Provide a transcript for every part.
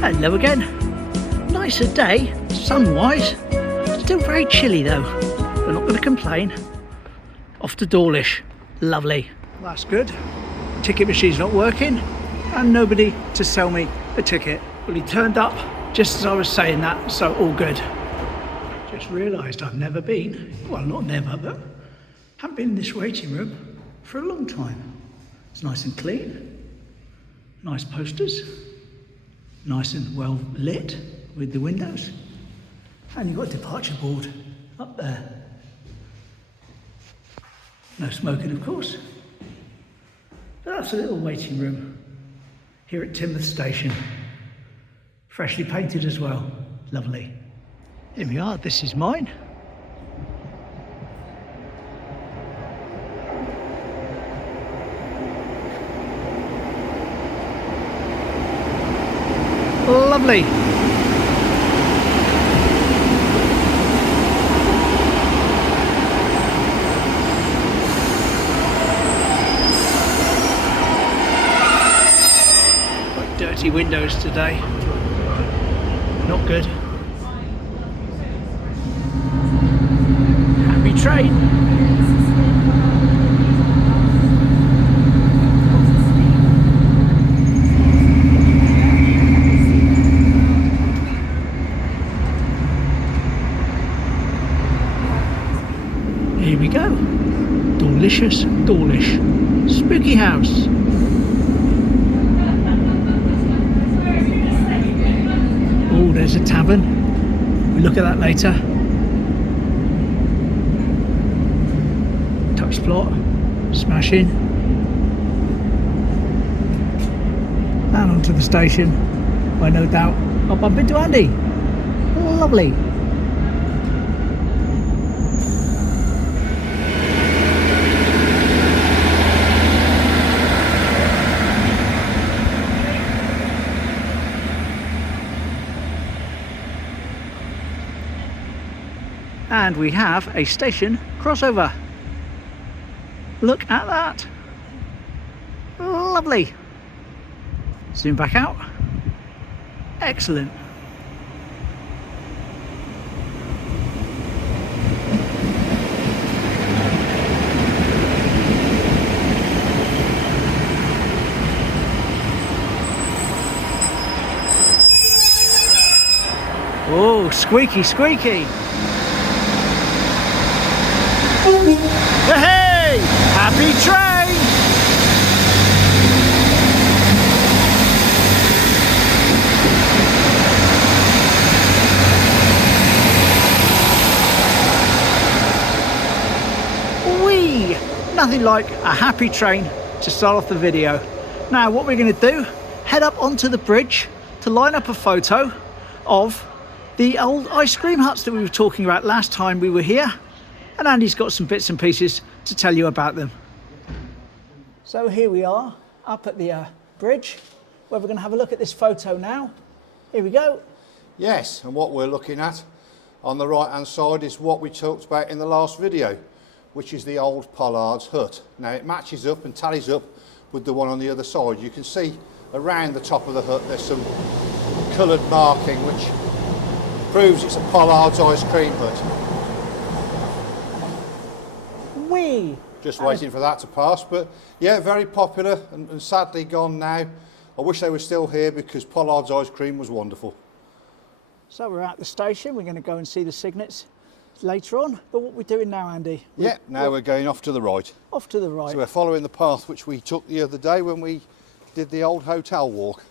Hello again. Nicer day, sun-wise. Still very chilly though. We're not going to complain. Off to Dawlish. Lovely. That's good. Ticket machine's not working and nobody to sell me a ticket. Well, he turned up just as I was saying that, so all good. Just realised I've never been, well, not never, but haven't been in this waiting room for a long time. It's nice and clean, nice posters, nice and well lit with the windows, and you've got a departure board up there. No smoking, of course, but that's a little waiting room here at Teignmouth Station. Freshly painted as well, lovely. Here we are, this is mine. Lovely. Quite dirty windows today. Not good. Happy train. Here we go. Delicious Dawlish. Spooky house. Oh, there's a tavern. We'll look at that later. Touch plot. Smashing. And onto the station. Where no doubt I'll bump into Andy. Lovely. And we have a station crossover. Look at that. Lovely. Zoom back out. Excellent. Oh, squeaky, squeaky. Hey! Happy train! Whee! Nothing like a happy train to start off the video. Now what we're going to do, head up onto the bridge to line up a photo of the old ice cream huts that we were talking about last time we were here. And Andy's got some bits and pieces to tell you about them. So here we are, up at the bridge, where we're going to have a look at this photo now. Here we go. Yes, and what we're looking at on the right hand side is what we talked about in the last video, which is the old Pollard's hut. Now it matches up and tallies up with the one on the other side. You can see around the top of the hut there's some coloured marking which proves it's a Pollard's ice cream hut. Whee! Just waiting for that to pass, but yeah, very popular and sadly gone now. I wish they were still here because Pollard's ice cream was wonderful. So we're at the station, we're going to go and see the Cygnets later on, but what we're doing now, Andy? Now we're going off to the right. Off to the right. So we're following the path which we took the other day when we did the old hotel walk.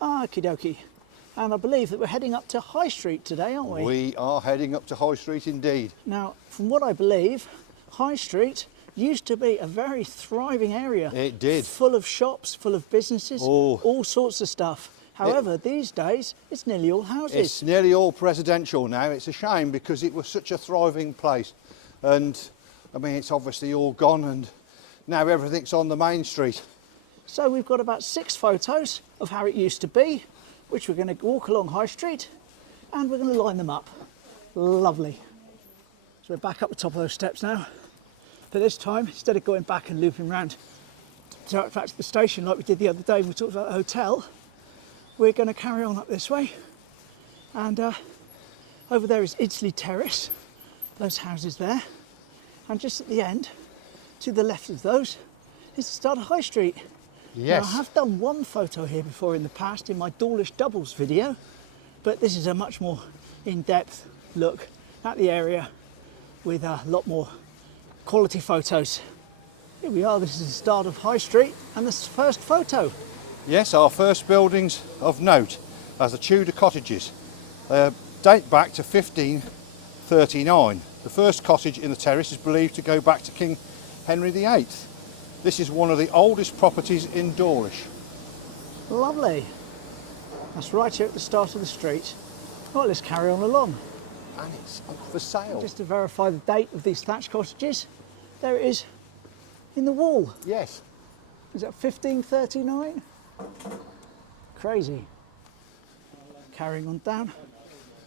Okie dokie. And I believe that we're heading up to High Street today, aren't we? We are heading up to High Street indeed. Now, from what I believe, High Street used to be a very thriving area. It did. Full of shops, full of businesses, all sorts of stuff. However, these days, it's nearly all houses. It's nearly all residential now. It's a shame because it was such a thriving place. And, I mean, it's obviously all gone and now everything's on the main street. So we've got about 6 photos of how it used to be, which we're going to walk along High Street and we're going to line them up. Lovely. So we're back up the top of those steps now. But this time, instead of going back and looping around to back to the station like we did the other day when we talked about the hotel, we're going to carry on up this way, and over there is Italy Terrace, those houses there, and just at the end, to the left of those, is the start of High Street. Yes. Now, I have done one photo here before in the past in my Dawlish doubles video, but this is a much more in-depth look at the area with a lot more quality photos. Here we are, this is the start of High Street and the first photo. Yes, our first buildings of note as the Tudor cottages. They date back to 1539. The first cottage in the terrace is believed to go back to King Henry VIII. This is one of the oldest properties in Dawlish. Lovely. That's right here at the start of the street. Well, let's carry on along. And it's up for sale. Just to verify the date of these thatched cottages, there it is in the wall. Yes. Is that 1539? Crazy. Carrying on down,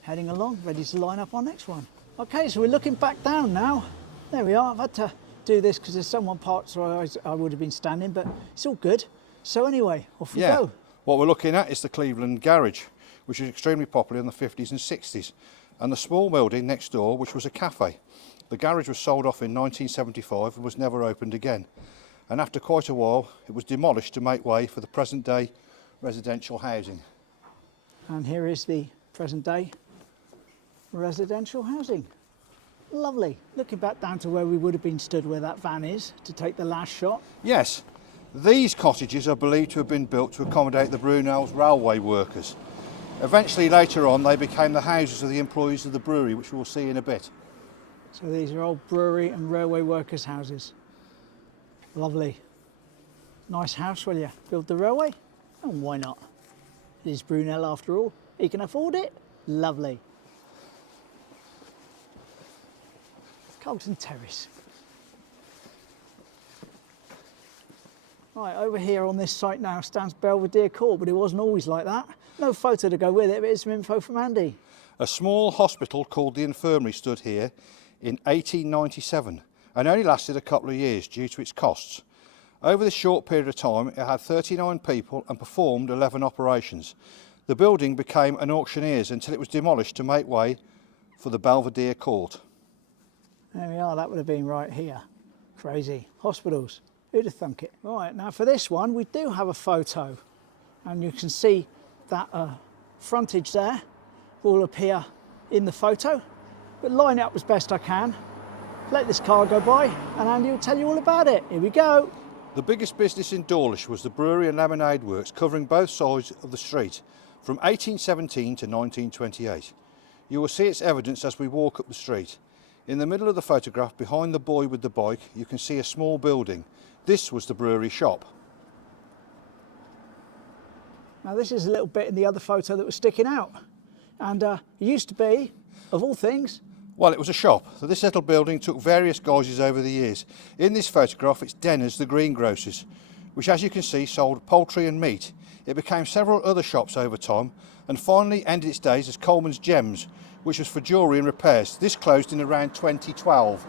heading along, ready to line up our next one. Okay, so we're looking back down now. There we are. I've had to do this because there's someone parked where I would have been standing, but it's all good. So anyway, off we go. What we're looking at is the Cleveland garage, which was extremely popular in the 50s and 60s, and the small building next door, which was a cafe. The garage was sold off in 1975 and was never opened again. And after quite a while, it was demolished to make way for the present day residential housing. And here is the present day residential housing. Lovely. Looking back down to where we would have been stood where that van is to take the last shot. Yes, these cottages are believed to have been built to accommodate the Brunel's railway workers. Eventually, later on, they became the houses of the employees of the brewery, which we'll see in a bit. So these are old brewery and railway workers' houses. Lovely. Nice house, will you? Build the railway? And why not? It is Brunel after all. He can afford it? Lovely. Colton Terrace. Right, over here on this site now stands Belvedere Court, but it wasn't always like that. No photo to go with it, but here's some info from Andy. A small hospital called the Infirmary stood here in 1897 and only lasted a couple of years due to its costs. Over this short period of time, it had 39 people and performed 11 operations. The building became an auctioneer's until it was demolished to make way for the Belvedere Court. There we are, that would have been right here. Crazy. Hospitals. Who'd have thunk it? Right, now for this one, we do have a photo. And you can see that frontage there will appear in the photo. But line it up as best I can. Let this car go by, and Andy will tell you all about it. Here we go. The biggest business in Dawlish was the brewery and lemonade works covering both sides of the street from 1817 to 1928. You will see its evidence as we walk up the street. In the middle of the photograph, behind the boy with the bike, you can see a small building. This was the brewery shop. Now this is a little bit in the other photo that was sticking out. And it used to be, of all things... Well, it was a shop. So this little building took various guises over the years. In this photograph, it's Denner's, the greengrocers, which as you can see sold poultry and meat. It became several other shops over time and finally ended its days as Coleman's Gems, which was for jewellery and repairs. This closed in around 2012.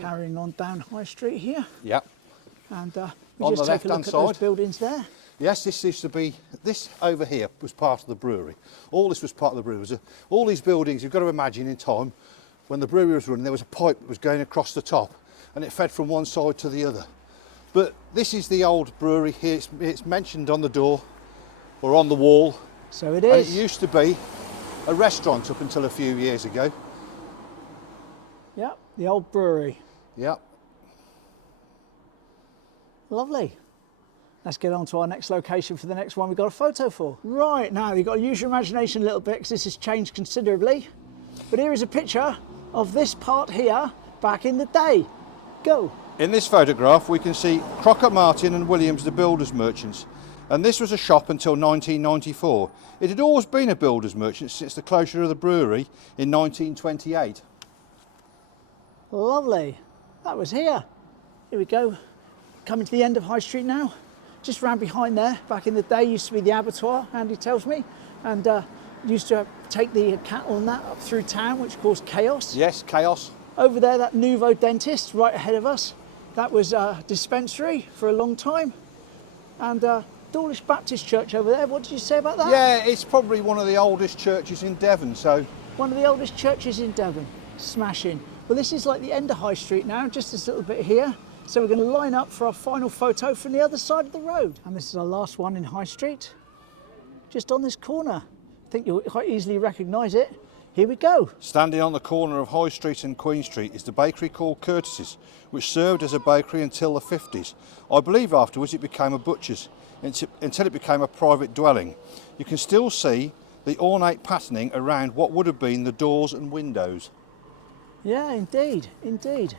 Carrying on down High Street here. Yep. And we On just the take a look left-hand at those side. buildings there. Yes, this used to be, this over here was part of the brewery. All this was part of the brewery. All these buildings, you've got to imagine in time, when the brewery was running, there was a pipe that was going across the top and it fed from one side to the other. But this is the old brewery here. It's mentioned on the door or on the wall. So it And is. it used to be a restaurant up until a few years ago. Yep, the old brewery. Yep. Lovely. Let's get on to our next location for the next one we've got a photo for. Right, now you've got to use your imagination a little bit because this has changed considerably. But here is a picture of this part here back in the day. Go. In this photograph we can see Crocker Martin and Williams the builders merchants, and this was a shop until 1994. It had always been a builders merchant since the closure of the brewery in 1928. Lovely. That was here. Here we go. Coming to the end of High Street now. Just round behind there, back in the day, used to be the abattoir, Andy tells me, and used to take the cattle and that up through town, which caused chaos. Yes, chaos. Over there, that Nouveau dentist right ahead of us, that was a dispensary for a long time. And Dawlish Baptist Church over there. What did you say about that? Yeah, it's probably one of the oldest churches in Devon, so... One of the oldest churches in Devon. Smashing. Well, this is like the end of High Street now, just this little bit here. So we're going to line up for our final photo from the other side of the road. And this is our last one in High Street, just on this corner. I think you'll quite easily recognise it. Here we go. Standing on the corner of High Street and Queen Street is the bakery called Curtis's, which served as a bakery until the 50s. I believe afterwards it became a butcher's, until it became a private dwelling. You can still see the ornate patterning around what would have been the doors and windows. Yeah, indeed, indeed.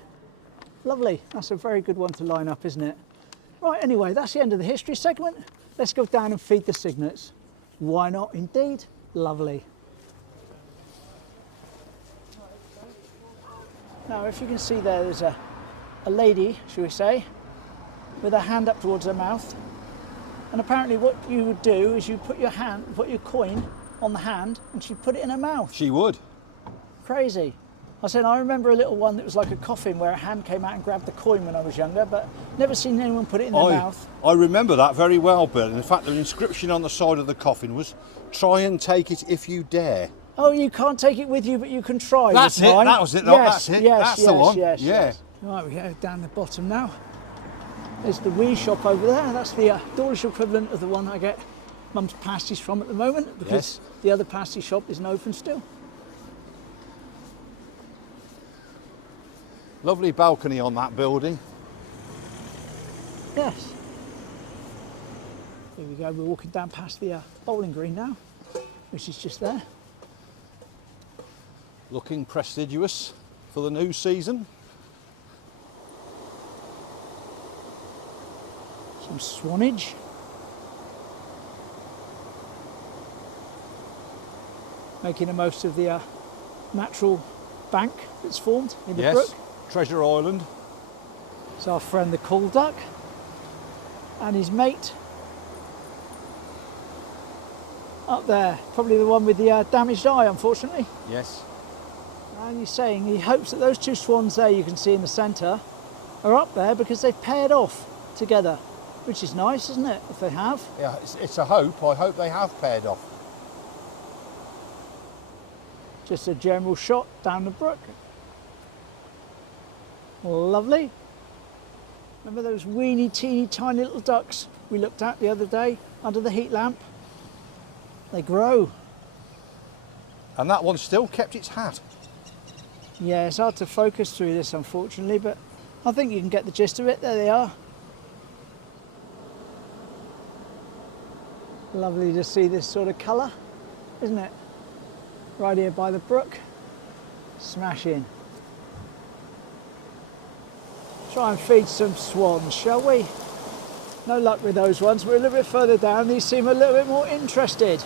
Lovely. That's a very good one to line up, isn't it? Right, anyway, that's the end of the history segment. Let's go down and feed the cygnets. Why not, indeed? Lovely. Now, if you can see there's a lady, shall we say, with her hand up towards her mouth. And apparently what you would do is you put your coin on the hand and she'd put it in her mouth. She would. Crazy. I remember a little one that was like a coffin where a hand came out and grabbed the coin when I was younger, but never seen anyone put it in their mouth. I remember that very well, Bill. In fact, the inscription on the side of the coffin was, "Try and take it if you dare." Oh, you can't take it with you, but you can try. That's it, that was it, that's it, that's the one. Yes. Right, we go down the bottom now. There's the wee shop over there. That's the Dawlish equivalent of the one I get Mum's pasties from at the moment, because the other pasty shop isn't open still. Lovely balcony on that building. Yes. Here we go, we're walking down past the bowling green now, which is just there. Looking prestigious for the new season. Some swanage. Making the most of the natural bank that's formed in the brook. Treasure Island. It's our friend the coal duck and his mate up there, probably the one with the damaged eye, unfortunately. Yes. And he's saying he hopes that those two swans there you can see in the centre are up there because they've paired off together, which is nice, isn't it, if they have? Yeah, it's a hope. I hope they have paired off. Just a general shot down the brook. Lovely. Remember those weeny, teeny, tiny little ducks we looked at the other day under the heat lamp? They grow. And that one still kept its hat. Yeah, it's hard to focus through this, unfortunately, but I think you can get the gist of it. There they are. Lovely to see this sort of colour, isn't it? Right here by the brook. Smashing. Try and feed some swans, shall we? No luck with those ones. We're a little bit further down. These seem a little bit more interested.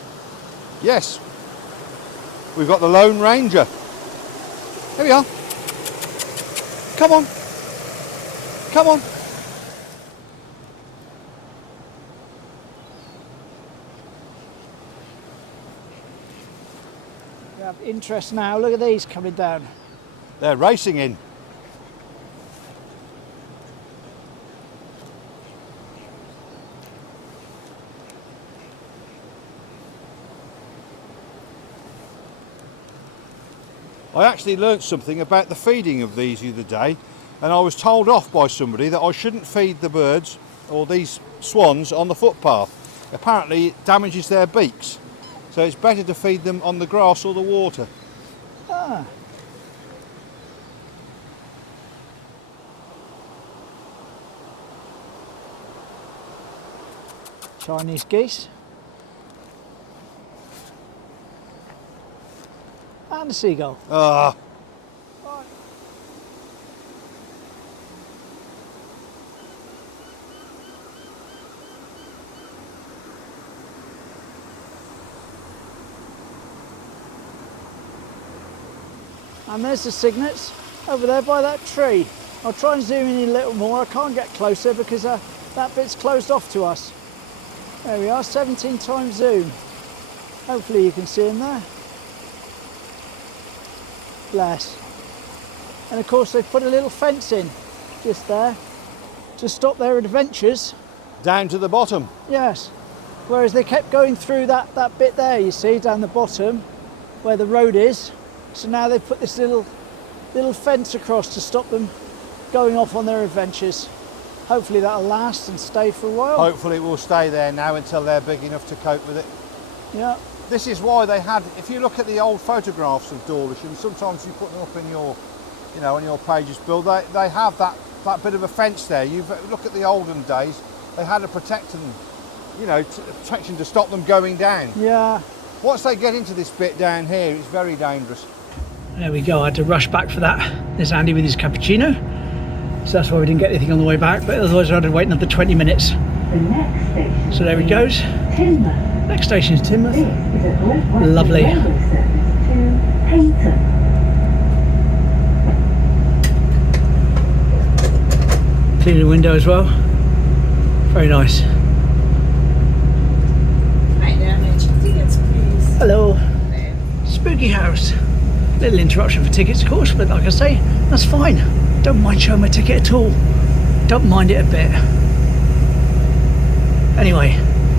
Yes. We've got the Lone Ranger. Here we are. Come on. Come on. We have interest now. Look at these coming down. They're racing in. I actually learnt something about the feeding of these the other day, and I was told off by somebody that I shouldn't feed the birds or these swans on the footpath. Apparently it damages their beaks, so it's better to feed them on the grass or the water. Ah. Chinese geese. And a seagull. Ah. Right. And there's the cygnets over there by that tree. I'll try and zoom in a little more. I can't get closer because that bit's closed off to us. There we are, 17 times zoom. Hopefully you can see them there. Bless. And of course they've put a little fence in just there to stop their adventures. Down to the bottom. Yes, Whereas they kept going through that bit there, you see, down the bottom where the road is. So now they've put this little fence across to stop them going off on their adventures. Hopefully that'll last and stay for a while. Hopefully it will stay there now until they're big enough to cope with it. Yeah. This is why they had, if you look at the old photographs of Dawlish, and sometimes you put them up in your, you know, on your pages, Bill, they have that bit of a fence there. You look at the olden days, they had a protection, you know, protection to stop them going down. Yeah. Once they get into this bit down here, it's very dangerous. There we go, I had to rush back for that. There's Andy with his cappuccino. So that's why we didn't get anything on the way back, but otherwise I had to wait another 20 minutes. The next station so there he goes. Timber. Next station is Timber. This is a Great Western Lovely. Railway service to Paignton. Cleaning the window as well. Very nice. Right there, tickets, please. Hello. Spooky house. Little interruption for tickets, of course, but like I say, that's fine. Don't mind showing my ticket at all. Don't mind it a bit. Anyway,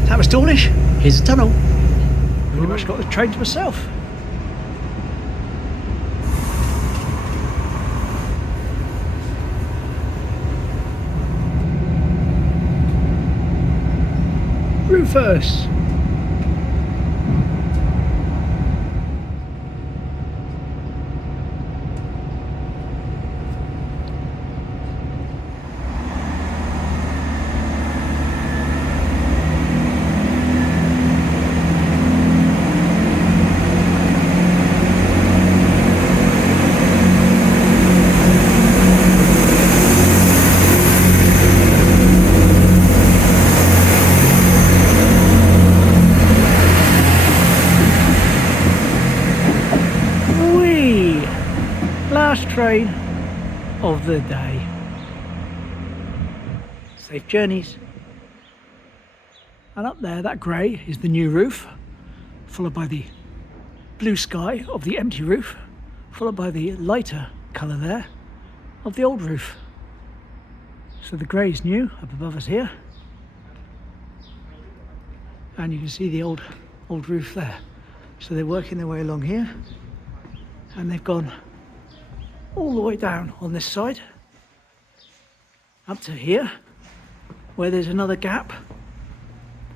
that was Dawlish. Here's the tunnel. Pretty much got the train to myself. Rufus. Last train of the day. Safe journeys. And up there, that grey is the new roof, followed by the blue sky of the empty roof, followed by the lighter colour there of the old roof. So the grey is new up above us here, and you can see the old roof there. So they're working their way along here, and they've gone all the way down on this side up to here, where there's another gap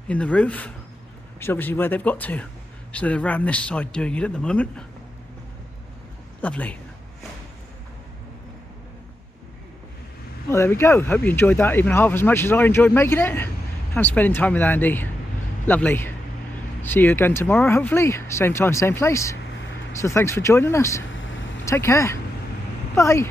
in the roof, which is obviously where they've got to. So they're around this side doing it at the moment. Lovely. Well, there we go. Hope you enjoyed that even half as much as I enjoyed making it and spending time with Andy. Lovely. See you again tomorrow, hopefully. Same time, same place. So thanks for joining us. Take care. Bye.